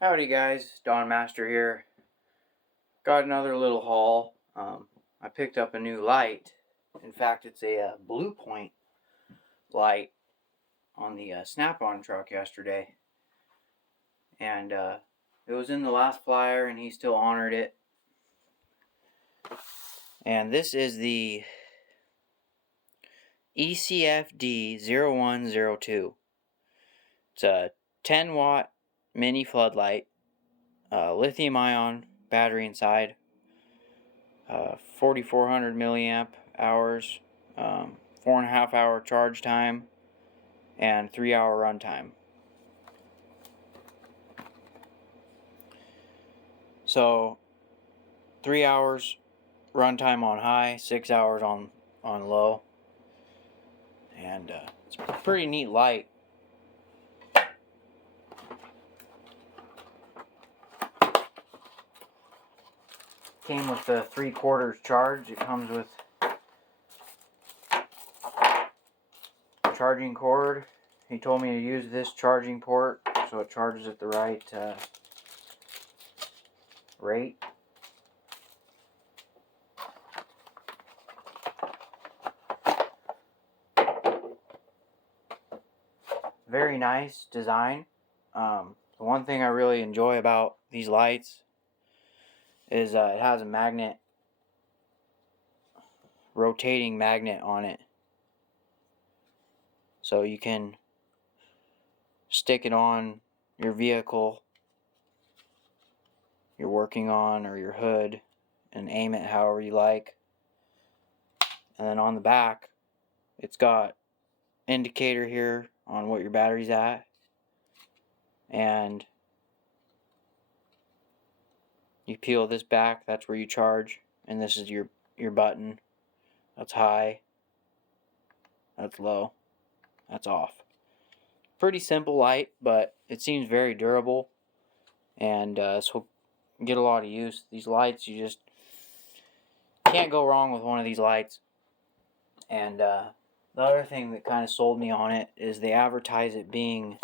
Howdy guys, Don Master here. Got another little haul. I picked up a new light. In fact, it's a bluepoint light on the Snap-on truck yesterday. And it was in the last flyer and he still honored it. And this is the ECFD0102. It's a 10 watt mini floodlight, lithium ion battery inside, 4400 milliamp hours, 4.5 hour charge time, and 3 hour run time. So 3 hours run time on high, 6 hours on low, and it's a pretty neat light. Came with the 3/4 charge. It comes with charging cord. He told me to use this charging port so it charges at the right rate. Very nice design. The one thing I really enjoy about these lights is it has a rotating magnet on it. So you can stick it on your vehicle you're working on or your hood and aim it however you like. And then on the back, it's got indicator here on what your battery's at. And you peel this back, that's where you charge. And this is your button. That's high. That's low. That's off. Pretty simple light, but it seems very durable. And so get a lot of use. These lights, you just can't go wrong with one of these lights. And the other thing that kind of sold me on it is they advertise it being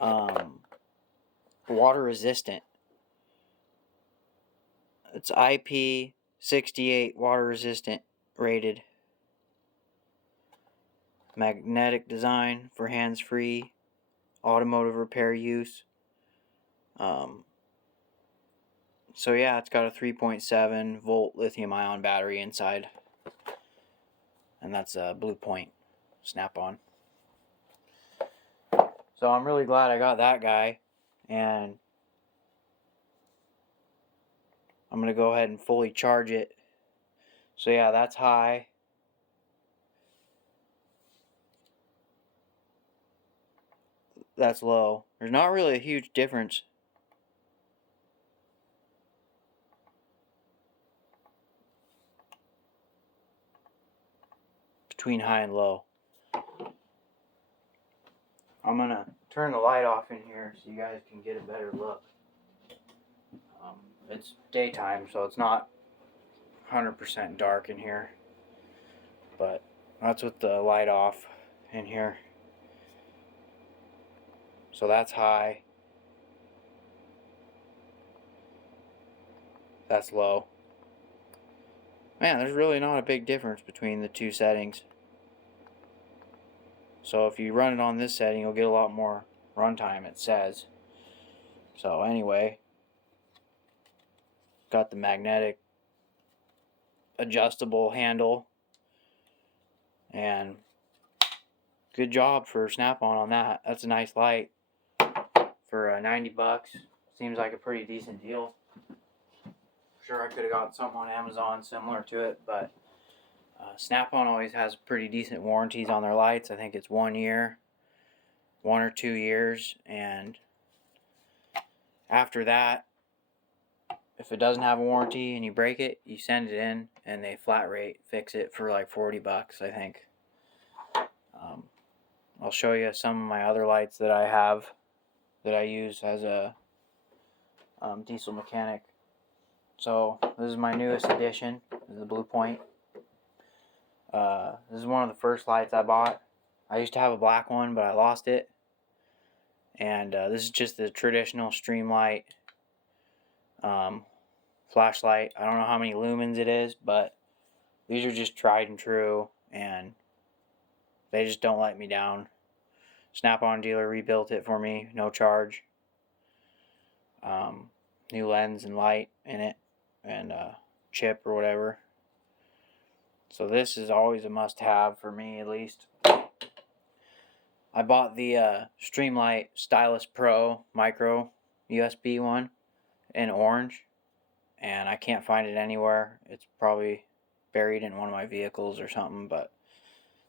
water resistant. It's IP68 water resistant rated. Magnetic design for hands-free automotive repair use. So yeah, it's got a 3.7 volt lithium ion battery inside. And that's a bluepoint Snap-on. So I'm really glad I got that guy, and I'm going to go ahead and fully charge it. So yeah, that's high. That's low. There's not really a huge difference between high and low. I'm going to turn the light off in here so you guys can get a better look. It's daytime, so it's not 100% dark in here, but that's with the light off in here. So that's high. That's low. Man, there's really not a big difference between the two settings. So if you run it on this setting, you'll get a lot more runtime, it says. So anyway, got the magnetic adjustable handle, and good job for Snap-on that. That's a nice light for 90 bucks. Seems like a pretty decent deal. Sure, I could have got something on Amazon similar to it, but Snap-on always has pretty decent warranties on their lights. I think it's 1 year, 1 or 2 years, and after that, if it doesn't have a warranty and you break it, you send it in and they flat rate fix it for like 40 bucks, I think. I'll show you some of my other lights that I have that I use as a diesel mechanic. So this is my newest addition, the bluepoint. This is one of the first lights I bought. I used to have a black one, but I lost it. And this is just the traditional Streamlight flashlight. I don't know how many lumens it is, but these are just tried and true, and they just don't let me down. Snap-on dealer rebuilt it for me, no charge. New lens and light in it, and chip or whatever. So this is always a must-have for me, at least. I bought the Streamlight Stylus Pro micro USB one in orange, and I can't find it anywhere. It's probably buried in one of my vehicles or something, but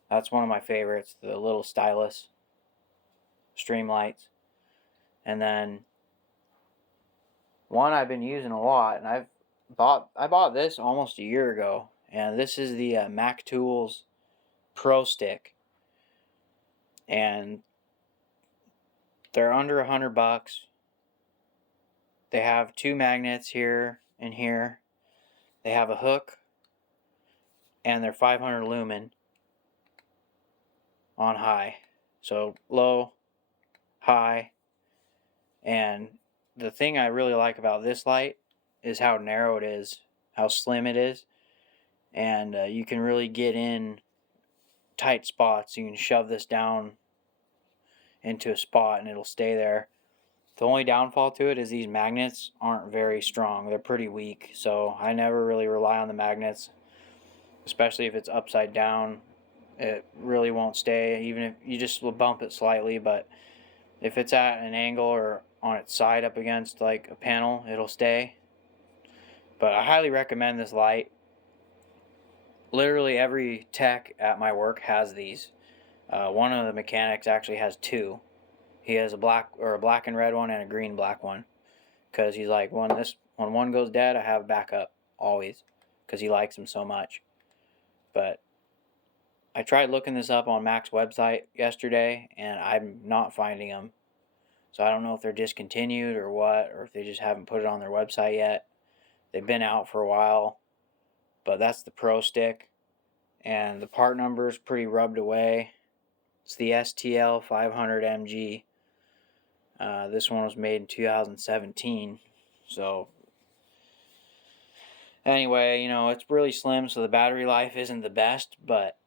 that's one of my favorites, the little Stylus Streamlights. And then one I've been using a lot, and I bought this almost a year ago, and this is the Mac Tools Pro Stick, and they're under $100. They have two magnets here and here. They have a hook, and they're 500 lumen on high. So low, high, and the thing I really like about this light is how narrow it is, how slim it is, and you can really get in tight spots. You can shove this down into a spot and it'll stay there. The only downfall to it is these magnets aren't very strong. They're pretty weak, so I never really rely on the magnets, especially if it's upside down. It really won't stay, even if you just will bump it slightly, but if it's at an angle or on its side up against like a panel, it'll stay. But I highly recommend this light. Literally every tech at my work has these. One of the mechanics actually has two. He has a black and red one and a green black one, because he's like, when one goes dead, I have a backup always, because he likes them so much. But I tried looking this up on Mac's website yesterday, and I'm not finding them. So I don't know if they're discontinued or what, or if they just haven't put it on their website yet. They've been out for a while, but that's the Pro Stick, and the part number is pretty rubbed away. It's the STL 500MG. This one was made in 2017. So anyway, you know, it's really slim, so the battery life isn't the best, but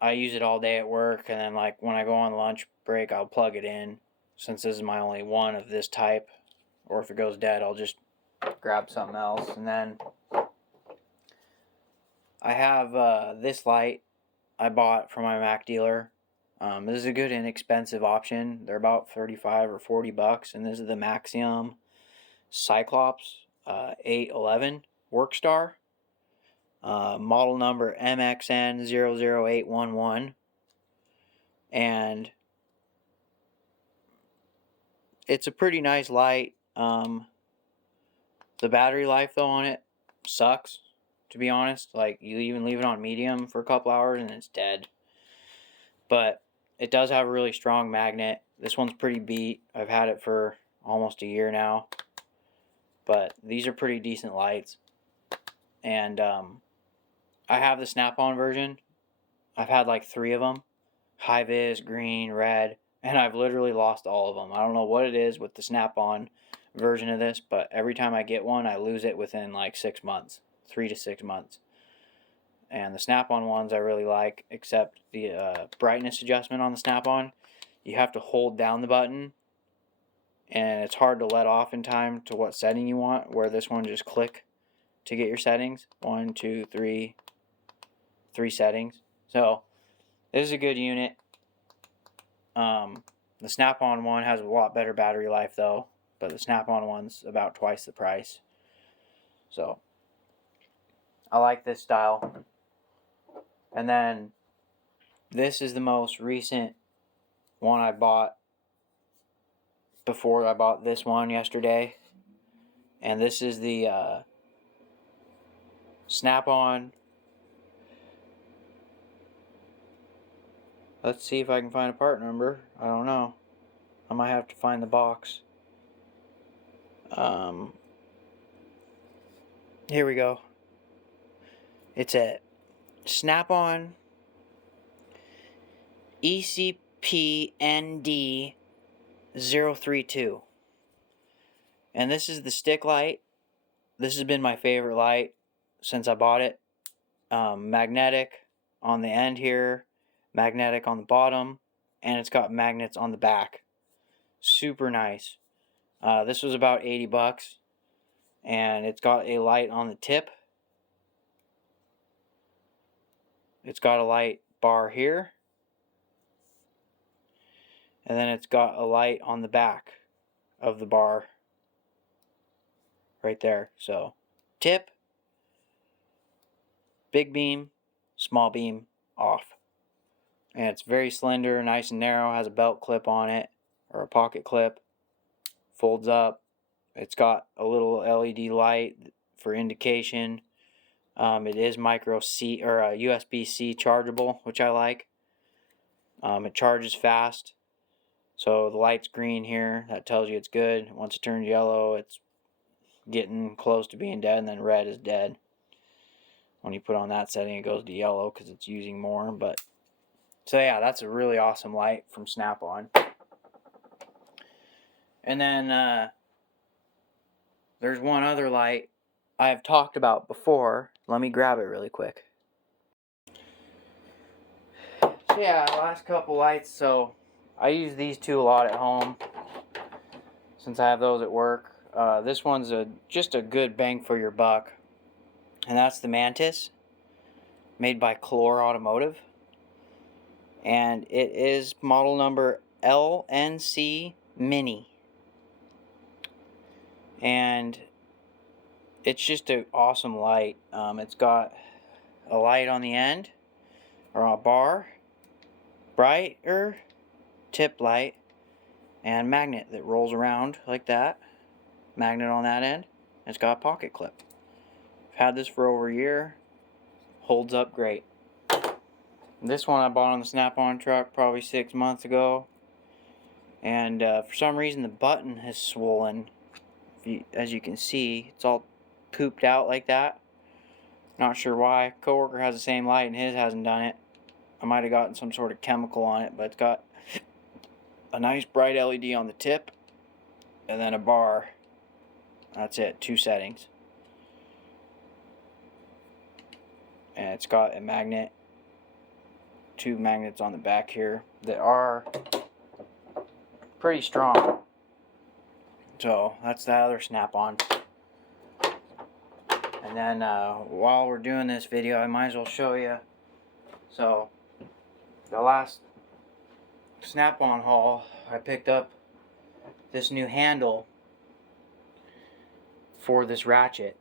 I use it all day at work, and then like when I go on lunch break, I'll plug it in, since this is my only one of this type, or if it goes dead, I'll just grab something else. And then I have this light I bought from my Mac dealer. This is a good inexpensive option. They're about 35 or 40 bucks, and this is the Maxium Cyclops 811 Workstar, model number MXN00811, and it's a pretty nice light. The battery life though on it sucks, to be honest. Like, you even leave it on medium for a couple hours and it's dead. But it does have a really strong magnet. This one's pretty beat. I've had it for almost a year now. But these are pretty decent lights. And I have the snap-on version. I've had like 3 of them. High vis, green, red. And I've literally lost all of them. I don't know what it is with the snap-on version of this, but every time I get one, I lose it within like 6 months. 3 to 6 months. And the snap-on ones I really like, except the brightness adjustment on the snap-on. You have to hold down the button, and it's hard to let off in time to what setting you want, where this one just click to get your settings. 1, 2, 3 settings. So this is a good unit. The snap-on one has a lot better battery life though, but the snap-on one's about twice the price. So I like this style. And then this is the most recent one I bought before I bought this one yesterday. And this is the snap-on. Let's see if I can find a part number. I don't know. I might have to find the box. Here we go. It's a snap-on ECPND 032. And this is the stick light. This has been my favorite light since I bought it. Magnetic on the end here, magnetic on the bottom, and it's got magnets on the back. Super nice. This was about 80 bucks, and it's got a light on the tip. It's got a light bar here, and then it's got a light on the back of the bar right there. So tip, big beam, small beam, off. And it's very slender, nice and narrow, has a belt clip on it, or a pocket clip, folds up. It's got a little LED light for indication. It is micro C or USB-C chargeable, which I like. It charges fast, so the light's green here. That tells you it's good. Once it turns yellow, it's getting close to being dead, and then red is dead. When you put on that setting, it goes to yellow because it's using more. But so yeah, that's a really awesome light from Snap-on. And then there's one other light I've talked about before. Let me grab it really quick. So yeah, last couple lights. So I use these two a lot at home since I have those at work. This one's just a good bang for your buck, and that's the Mantis, made by Color Automotive, and it is model number LNC Mini, and it's just an awesome light. It's got a light on the end, or a bar, brighter tip light, and magnet that rolls around like that. Magnet on that end. It's got a pocket clip. I've had this for over a year. Holds up great. This one I bought on the Snap-on truck probably 6 months ago, and for some reason the button has swollen. As you can see, it's all pooped out like that. Not sure why. Coworker has the same light and his hasn't done it. I might have gotten some sort of chemical on it, but it's got a nice bright LED on the tip, and then a bar. That's it, 2 settings. And it's got a magnet, 2 magnets on the back here that are pretty strong. So that's the other Snap-on. And then while we're doing this video, I might as well show you. So the last Snap-on haul, I picked up this new handle for this ratchet,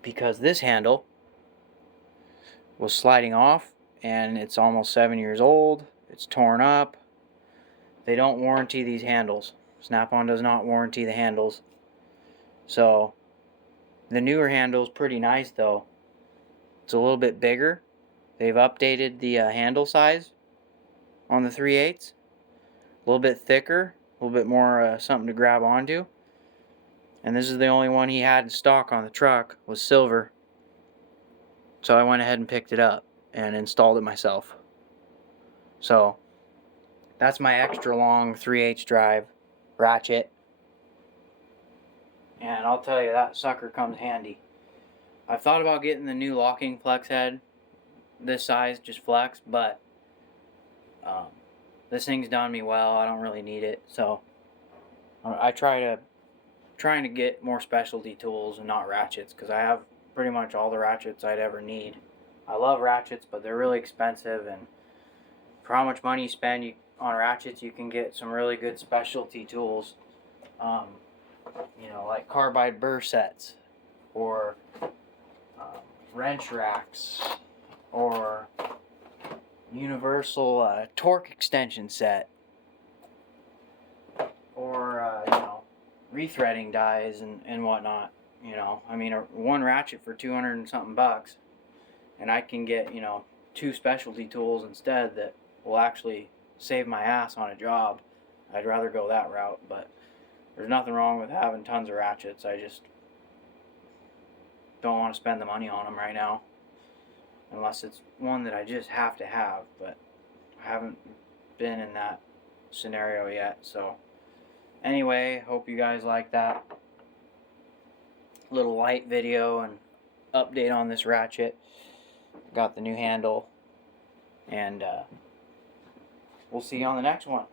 because this handle was sliding off, and it's almost 7 years old. It's torn up. They don't warranty these handles. Snap-on does not warranty the handles. So the newer handle is pretty nice though. It's a little bit bigger. They've updated the handle size on the 3/8. A little bit thicker, a little bit more something to grab onto. And this is the only one he had in stock on the truck, was silver. So I went ahead and picked it up and installed it myself. So that's my extra long 3/8 drive ratchet. And I'll tell you, that sucker comes handy. I've thought about getting the new locking flex head, this size, just flex, but this thing's done me well. I don't really need it, so I trying to get more specialty tools and not ratchets, because I have pretty much all the ratchets I'd ever need. I love ratchets, but they're really expensive, and for how much money you spend on ratchets, you can get some really good specialty tools. You know, like carbide burr sets, or wrench racks, or universal torque extension set, or you know, rethreading dies and whatnot. You know, I mean, one ratchet for 200 and something bucks, and I can get, you know, 2 specialty tools instead that will actually save my ass on a job. I'd rather go that route, but there's nothing wrong with having tons of ratchets. I just don't want to spend the money on them right now, unless it's one that I just have to have. But I haven't been in that scenario yet. So anyway, hope you guys like that little light video and update on this ratchet. Got the new handle, and we'll see you on the next one.